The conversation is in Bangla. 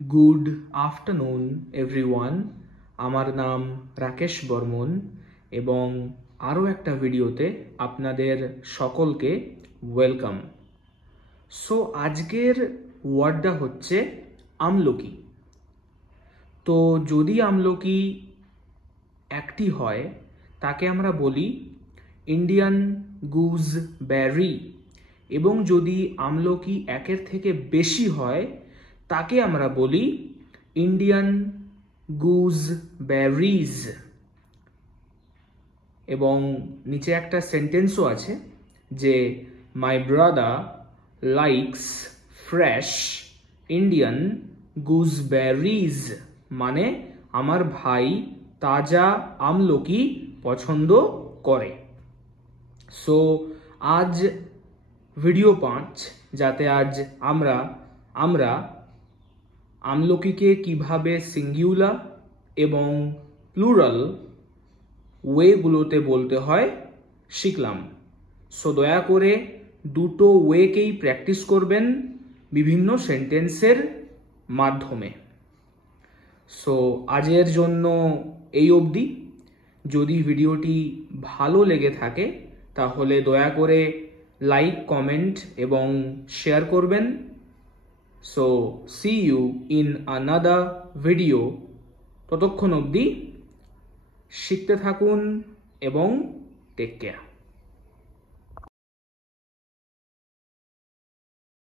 Good afternoon everyone. আমার নাম রাকেশ বর্মন এবং আরও একটা ভিডিওতে আপনাদের সকলকে ওয়েলকাম। সো আজকের ওয়ার্ডটা হচ্ছে আমলকি। তো যদি আমলকি একটি হয় তাকে আমরা বলি ইন্ডিয়ান গুজবেরি, এবং যদি আমলকি একের থেকে বেশি হয় তাকে আমরা বলি ইন্ডিয়ান গুজবেরিজ। এবং নিচে একটা সেন্টেন্সও আছে যে my brother likes fresh Indian gooseberries, মানে আমার ভাই তাজা আমলকি পছন্দ করে। সো আজ ভিডিও 5, যাতে আজ আমরা আমলকিকে কিভাবে সিঙ্গুলার এবং প্লুরাল ওয়েগুলোতে বলতে হয় শিখলাম। সো দয়া করে দুটো ওয়েকেই প্র্যাকটিস করবেন বিভিন্ন সেন্টেন্সের মাধ্যমে। সো আজের জন্য এই অবধি। যদি ভিডিওটি ভালো লেগে থাকে তাহলে দয়া করে লাইক, কমেন্ট এবং শেয়ার করবেন। So see you in another video. ততক্ষণ অবধি শিখতে থাকুন এবং টেক কেয়ার।